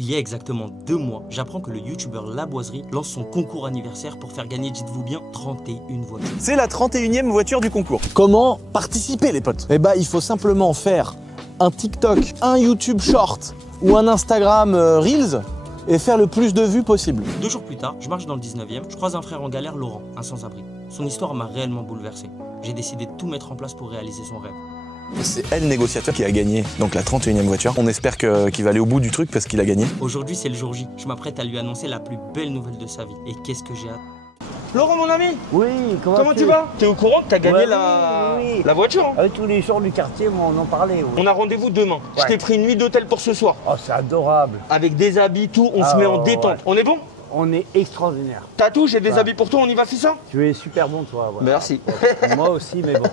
Il y a exactement 2 mois, j'apprends que le youtubeur La Boiserie lance son concours anniversaire pour faire gagner, dites-vous bien, 31 voitures. C'est la 31e voiture du concours. Comment participer, les potes? Eh bah, il faut simplement faire un TikTok, un YouTube Short ou un Instagram Reels et faire le plus de vues possible. 2 jours plus tard, je marche dans le 19e, je croise un frère en galère, Laurent, un sans-abri. Son histoire m'a réellement bouleversé. J'ai décidé de tout mettre en place pour réaliser son rêve. C'est elle, le négociateur, qui a gagné donc la 31e voiture. On espère qu'il va aller au bout du truc parce qu'il a gagné. Aujourd'hui, c'est le jour J. Je m'apprête à lui annoncer la plus belle nouvelle de sa vie. Et qu'est-ce que j'ai hâte. Laurent, mon ami, Oui, comment tu vas? T'es au courant que t'as gagné oui. la voiture, hein? Tous les gens du quartier m'en ont parlé. Oui. On a rendez-vous demain. Ouais. Je t'ai pris une nuit d'hôtel pour ce soir. Oh, c'est adorable. Avec des habits, tout, on se met en détente. Ouais. On est bon? On est extraordinaire. T'as tout, j'ai des Ouais. habits pour toi, on y va, c'est ça? Tu es super bon, toi. Voilà. Merci. Moi aussi, mais bon.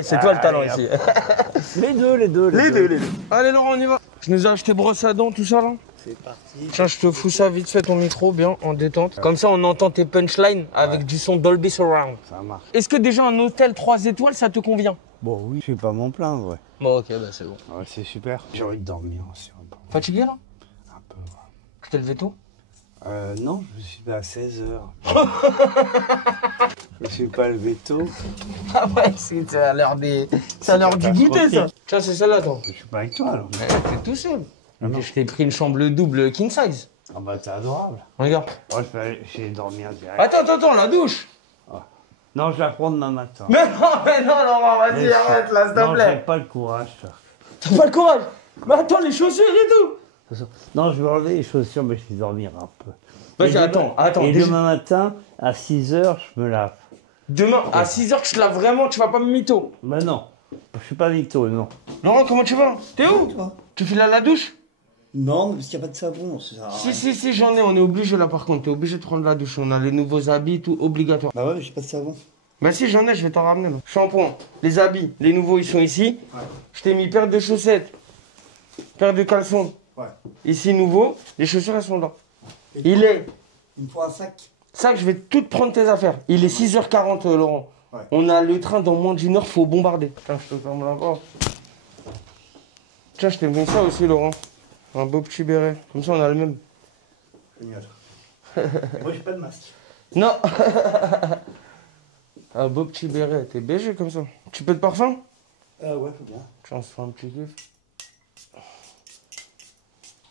C'est toi le talent Allez, ici. Les deux. Les deux. Allez Laurent, on y va. Je nous ai acheté brosse à dents, tout ça là. C'est parti. Tiens, je te fous ça vite fait ton micro, bien, en détente. Comme ça, on entend tes punchlines avec du son Dolby Surround. Ça marche. Est-ce que déjà un hôtel 3 étoiles, ça te convient? Bon, oui, je vais pas m'en plaindre, ouais. Bon, ok, bah c'est bon. Ouais, c'est super. J'ai envie de dormir aussi. Fatigué là? Un peu, ouais. Tu t'es levé tôt? Non, je me suis levé à 16h. Je me suis pas levé tôt. Ah ouais, c'est à l'heure des... C'est à l'heure du goûter, ça. Tiens, c'est celle-là, toi. Je suis pas avec toi, alors. Mais t'es tout seul. Non. Je t'ai pris une chambre double king size. Ah bah, t'es adorable. Regarde. Oh, je vais dormir direct. Attends, la douche. Non, je vais la prendre demain matin. Mais non, Laurent, vas-y, Mais arrête là, s'il te Non, j'ai plaît. pas le courage, ça. T'as pas le courage. Mais attends, les chaussures et tout. Non, je vais enlever les chaussures, mais je vais dormir un peu. Vas-y, Et attends. Et déjà- demain matin, à 6h, je me lave. Demain, à 6h, tu te laves vraiment, tu vas pas me mytho. Bah non, je suis pas mytho, non. Laurent, comment tu vas? T'es où? Toi? Tu files à la douche? Non, mais parce qu'il n'y a pas de savon. Ça sert à rien. Si, j'en ai, on est obligé là par contre, t'es obligé de prendre la douche. On a les nouveaux habits, tout obligatoire. Bah ouais, mais j'ai pas de savon. Bah si, j'en ai, je vais t'en ramener là. Shampoing, les habits, les nouveaux, ils sont ici. Ouais. Je t'ai mis paire de chaussettes, paire de caleçons. Ouais. Ici, nouveau, les chaussures, elles sont là. Et Il est. Il me faut un sac. Ça, je vais tout prendre tes affaires. Il est 6h40, Laurent. Ouais. On a le train dans moins d'une heure, faut bombarder. Tiens, je te ferme la porte. Tiens, je t'ai mis ça aussi, Laurent. Un beau petit béret. Comme ça, on a le même. Génial. Moi, j'ai pas de masque. Non. Un beau petit béret. T'es BG comme ça. Tu peux de parfum? Ouais, faut bien. Tiens, on se fait un petit kiff.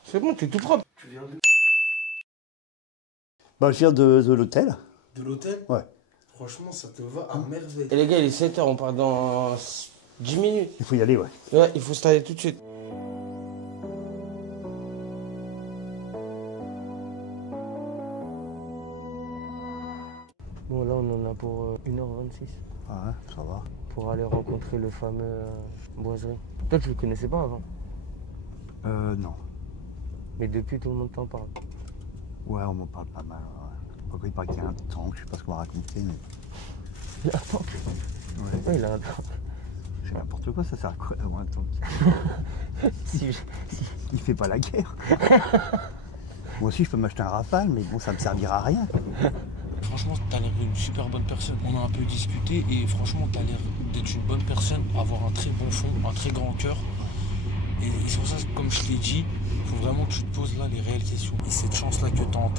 C'est bon, t'es tout propre. Tu viens de... Bah, je viens de l'hôtel. De l'hôtel? Ouais. Franchement, ça te va à merveille. Et les gars, il est 7h, on part dans 10 minutes. Il faut y aller, ouais. Ouais, il faut se tailler tout de suite. Bon, là, on en a pour 1h26. Ouais, ça va. Pour aller rencontrer le fameux Boiserie. Toi, tu le connaissais pas avant, Non. mais depuis, tout le monde t'en parle. Ouais, on m'en parle pas mal. Ouais. Pourquoi il paraît qu'il y a un temps, je sais pas ce qu'on va raconter, mais... Attends. Ouais. Oui, il a un temps. C'est n'importe quoi, ça sert à quoi d'avoir un temps? Si, Il fait pas la guerre. Moi aussi, je peux m'acheter un Rafale, mais bon, ça me servira à rien. Franchement, t'as l'air d'une super bonne personne. On a un peu discuté et franchement, t'as l'air d'être une bonne personne, avoir un très bon fond, un très grand cœur. Et c'est pour ça que, comme je te l'ai dit, il faut vraiment que tu te poses là les réelles questions. Et cette chance-là que t'es en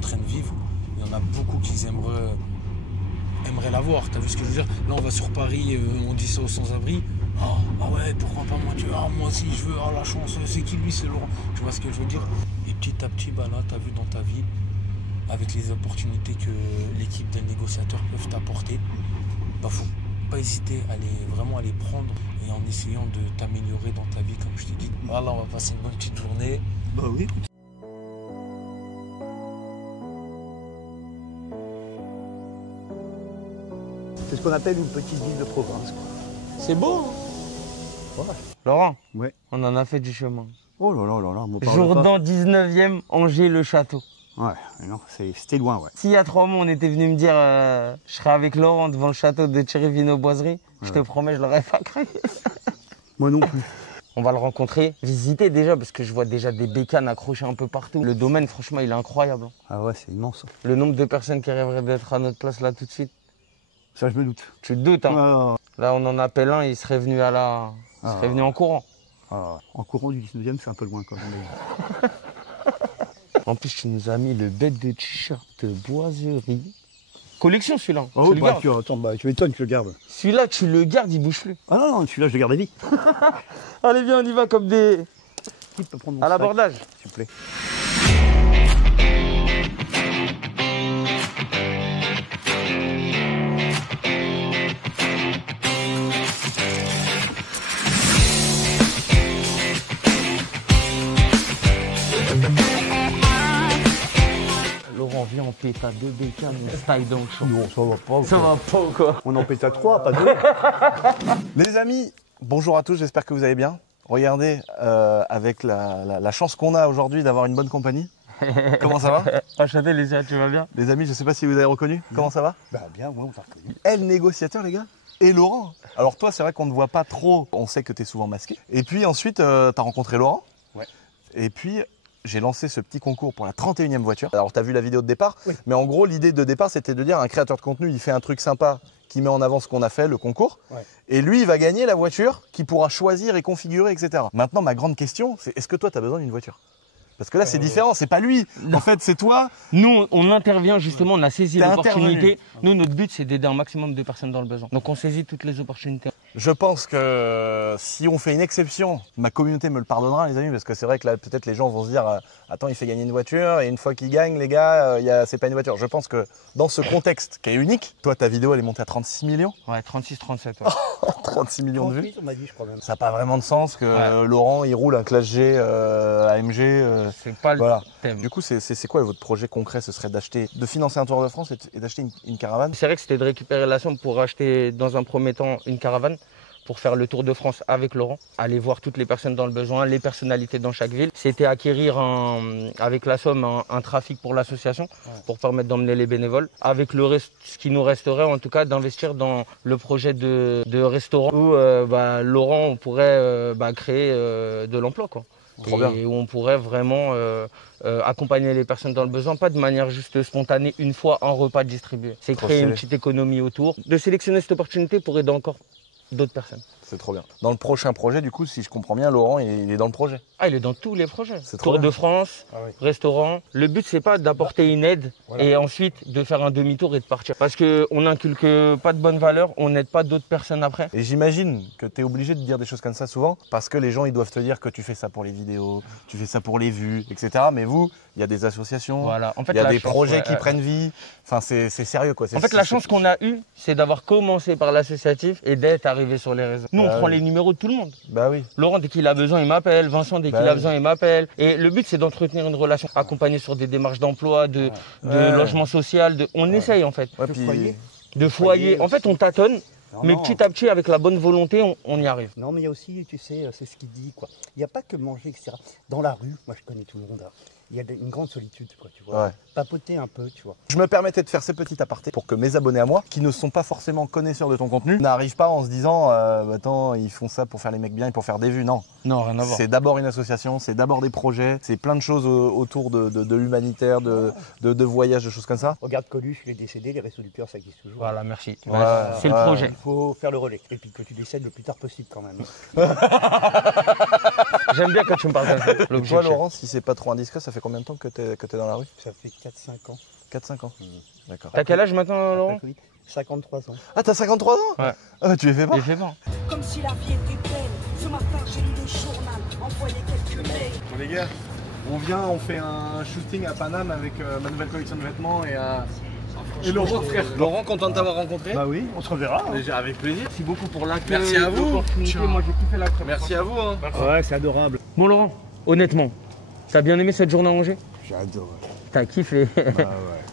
train de vivre, il y en a beaucoup qui aimeraient l'avoir. T'as vu ce que je veux dire? Là, on va sur Paris, on dit ça aux sans-abri. Ah ouais, pourquoi pas moi? Moi aussi, je veux. Ah, la chance, c'est qui lui? C'est Laurent. Tu vois ce que je veux dire? Et petit à petit, bah là, t'as vu dans ta vie, avec les opportunités que l'équipe des négociateurs peuvent t'apporter, bah faut pas hésiter à vraiment à les prendre et en essayant de t'améliorer dans ta vie, comme je t'ai dit. Voilà, on va passer une bonne petite journée. Bah oui. C'est ce qu'on appelle une petite ville de province, quoi. C'est beau, hein? Ouais. Laurent, Ouais. on en a fait du chemin. Oh là là là là, me parle pas. Jourdan 19e, Angers-le-Château. Ouais, mais non, c'était loin, ouais. S'il y a 3 mois, on était venu me dire je serai avec Laurent devant le château de Thierry Vino-Boiserie, je te promets, je l'aurais pas cru. Moi non plus. On va le rencontrer, visiter déjà, parce que je vois déjà des bécanes accrochées un peu partout. Le domaine, franchement, il est incroyable. Ah ouais, c'est immense. Le nombre de personnes qui rêveraient d'être à notre place là tout de suite. Ça, je me doute. Tu te doutes, hein? Ah, Là, on en appelle un, il serait venu il serait venu en courant. en courant du 19e, c'est un peu loin quand même. En plus, tu nous as mis le bête de t-shirt boiserie. Collection celui-là. Oh, Tu le bah, gardes. attends, bah, tu m'étonnes, je le garde. Celui-là, tu le gardes, il bouge plus. Ah non, celui-là, je le garde à vie. Allez, viens, on y va comme des. Qui peut prendre mon À sac, l'abordage. s'il vous plaît. Laurent, viens, on péta 2 bécanes, on style dans le champ. Non, ça va pas. Ça va pas ou quoi? On en pète à 3, pas 2. Les amis, bonjour à tous, j'espère que vous allez bien. Regardez, avec la chance qu'on a aujourd'hui d'avoir une bonne compagnie. Comment ça va? Enchanté les gars, tu vas bien? Les amis, je sais pas si vous avez reconnu. Comment ça va? Bah bien, moi, on t'a reconnu. Elle négociateur, les gars. Et Laurent. Alors toi, c'est vrai qu'on ne voit pas trop. On sait que tu es souvent masqué. Et puis ensuite, tu as rencontré Laurent. Ouais. Et puis, j'ai lancé ce petit concours pour la 31e voiture. Alors, tu as vu la vidéo de départ. Oui. Mais en gros, l'idée de départ, c'était de dire un créateur de contenu, il fait un truc sympa qui met en avant ce qu'on a fait, le concours. Ouais. Et lui, il va gagner la voiture qu'il pourra choisir et configurer, etc. Maintenant, ma grande question, c'est est-ce que toi, tu as besoin d'une voiture? Parce que là, c'est différent, c'est pas lui. En fait, c'est toi. Nous, on intervient justement, on a saisi T'es l'opportunité. Nous, notre but, c'est d'aider un maximum de personnes dans le besoin. Donc, on saisit toutes les opportunités. Je pense que si on fait une exception, ma communauté me le pardonnera, les amis, parce que c'est vrai que là, peut-être les gens vont se dire attends, il fait gagner une voiture, et une fois qu'il gagne, les gars, c'est pas une voiture. Je pense que dans ce contexte qui est unique, toi, ta vidéo, elle est montée à 36 millions. Ouais, 36, 37. Ouais. 36 millions de vues. 38, on m'a dit, je crois même. Ça n'a pas vraiment de sens que Laurent, il roule un Classe G AMG. C'est pas le Voilà. thème. Du coup, c'est quoi votre projet concret? Ce serait de financer un Tour de France et d'acheter une caravane? C'est vrai que c'était de récupérer la somme pour acheter dans un premier temps une caravane pour faire le Tour de France avec Laurent, aller voir toutes les personnes dans le besoin, les personnalités dans chaque ville. C'était acquérir avec la somme un trafic pour l'association pour permettre d'emmener les bénévoles. Avec le reste, ce qui nous resterait en tout cas, d'investir dans le projet de restaurant où Laurent on pourrait créer de l'emploi, quoi. Trop bien. Et où on pourrait vraiment accompagner les personnes dans le besoin, pas de manière juste spontanée, une fois un repas distribué. C'est Trop créer stylé. une petite économie autour, de sélectionner cette opportunité pour aider encore d'autres personnes. C'est trop bien. Dans le prochain projet, du coup, si je comprends bien, Laurent, il est dans le projet. Ah, il est dans tous les projets. C'est trop Tour bien. de France, Ah oui. restaurant. Le but, c'est pas d'apporter une aide et ensuite de faire un demi-tour et de partir. Parce qu'on n'inculque pas de bonnes valeurs, on n'aide pas d'autres personnes après. Et j'imagine que tu es obligé de dire des choses comme ça souvent, parce que les gens, ils doivent te dire que tu fais ça pour les vidéos, tu fais ça pour les vues, etc. Mais vous, il y a des associations, Voilà. En fait, il y a la des chance, projets ouais, qui prennent vie. Enfin, c'est sérieux, quoi. En fait, la chance qu'on a eue, c'est d'avoir commencé par l'associatif et d'être arrivé sur les réseaux. Nous, on Ah prend oui. les numéros de tout le monde. Bah oui. Laurent, dès qu'il a besoin, il m'appelle. Vincent, dès Bah qu'il a oui. besoin, il m'appelle. Et le but, c'est d'entretenir une relation, accompagner sur des démarches d'emploi, de logement social. On essaye, en fait. Ouais, Le puis- foyer. De foyer. En fait, on tâtonne, Non, mais non. petit à petit, avec la bonne volonté, on y arrive. Non, mais il y a aussi, tu sais, c'est ce qu'il dit, quoi. Il n'y a pas que manger, etc. Dans la rue, moi je connais tout le monde, hein. Il y a une grande solitude, quoi, tu vois. Ouais. Papoter un peu, tu vois. Je me permettais de faire ces petits apartés pour que mes abonnés à moi, qui ne sont pas forcément connaisseurs de ton contenu, n'arrivent pas en se disant attends, ils font ça pour faire les mecs bien et pour faire des vues. Non. Non, rien à voir. C'est d'abord une association, c'est d'abord des projets, c'est plein de choses autour de l'humanitaire, de voyages, de choses comme ça. Regarde Coluche, il est décédé, les Restos du Cœur, ça existe toujours. Voilà, merci. Ouais, C'est le ouais. projet. Il faut faire le relais. Et puis que tu décèdes le plus tard possible, quand même. J'aime bien quand tu me parles comme ça. Et toi, L'objectif. Laurent, si c'est pas trop indiscret, ça fait combien de temps que t'es dans la rue? Ça fait 4-5 ans. 4-5 ans. D'accord. T'as quel âge maintenant, Laurent? Après Covid, 53 ans. Ah, t'as 53 ans? Ouais. Ah, tu les fais pas? Il fait pas. Comme si la vie était belle. Ce matin, j'ai lu le journal, envoyé quelques mails. Bon, les gars, on fait un shooting à Paname avec ma nouvelle collection de vêtements et Laurent, frère. Laurent, content de t'avoir rencontré. Bah oui, on se reverra. hein. Avec plaisir. Merci beaucoup pour l'accueil. Merci à vous. l'opportunité. Moi, j'ai kiffé la crème. Merci à vous. Hein. Ouais, c'est adorable. Bon, Laurent, honnêtement, t'as bien aimé cette journée à Angers? J'adore. T'as kiffé. Ah ouais.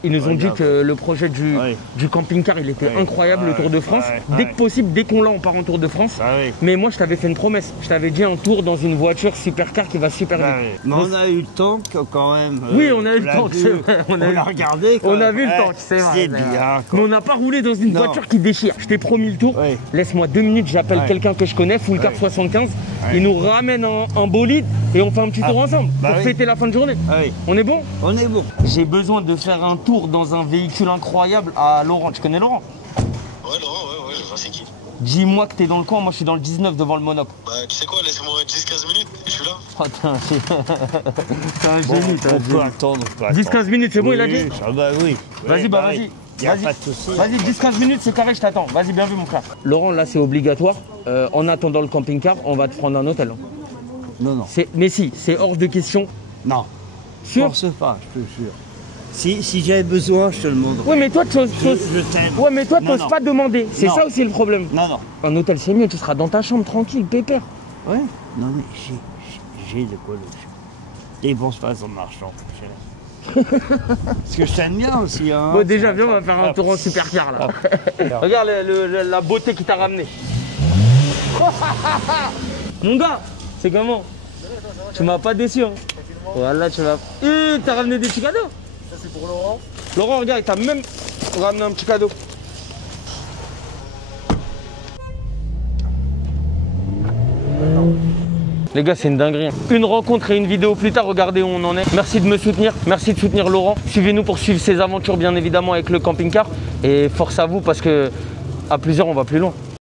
Ils nous ont dit Regarde. que le projet du camping-car, il était incroyable, le Tour de France. Dès que possible, dès qu'on l'a, on part en Tour de France. Mais moi, je t'avais fait une promesse. Je t'avais dit un tour dans une voiture supercar qui va super vite. Mais on a eu le temps quand même. Oui, on a eu le l'a temps, vu, c'est vrai. On l'a regardé. quand On a même. vu le Ouais, temps, c'est vrai. C'est bien. Mais on n'a pas roulé dans une Non. voiture qui déchire. Je t'ai promis le tour. Oui. Laisse-moi 2 minutes, j'appelle Ouais. quelqu'un que je connais, full card 75. Il nous ramène un bolide et on fait un petit tour ensemble bah pour oui. fêter la fin de journée. Oui, On est bon? on est bon. J'ai besoin de faire un tour dans un véhicule incroyable à Laurent. Tu connais Laurent? Ouais, Laurent, ouais, je vois c'est qui. Dis-moi que t'es dans le coin, moi je suis dans le 19 devant le Monop. Bah tu sais quoi, laisse-moi 10-15 minutes et je suis là. Oh, t'es un génie, On peut attendre. 10-15 minutes, c'est bon, il a dit? Ah bah oui. Vas-y, bah vas-y. Y a pas de souci. Vas-y, 10-15 minutes, c'est carré, je t'attends. Vas-y, bien vu, mon frère. Laurent, là, c'est obligatoire. En attendant le camping-car, on va te prendre un hôtel. Non, non. Mais si, c'est hors de question. Non. Sûr? Force pas, je te jure. Si j'avais besoin, je te le demanderais. Oui, mais toi, tu oses. Je t'aime. Ouais, mais toi, tu Non, n'oses non. pas demander. C'est Non. ça aussi le problème. Non, non. Un hôtel, c'est mieux. Tu seras dans ta chambre, tranquille, pépère. Ouais. Non, mais j'ai de quoi le faire. Dépense pas en marchand. Parce que je t'aime bien aussi. Hein. Bon, déjà, viens, on va faire un tour en supercar, là. Regarde la beauté qui t'a ramené. Mon gars, c'est comment? Tu m'as pas déçu, hein. Voilà, tu vas. T'as ramené des petits cadeaux? Ça, c'est pour Laurent. Laurent, regarde, il t'a même ramené un petit cadeau. Les gars, c'est une dinguerie. Une rencontre et une vidéo plus tard, regardez où on en est. Merci de me soutenir, merci de soutenir Laurent. Suivez-nous pour suivre ses aventures, bien évidemment, avec le camping-car. Et force à vous, parce que à plusieurs, on va plus loin.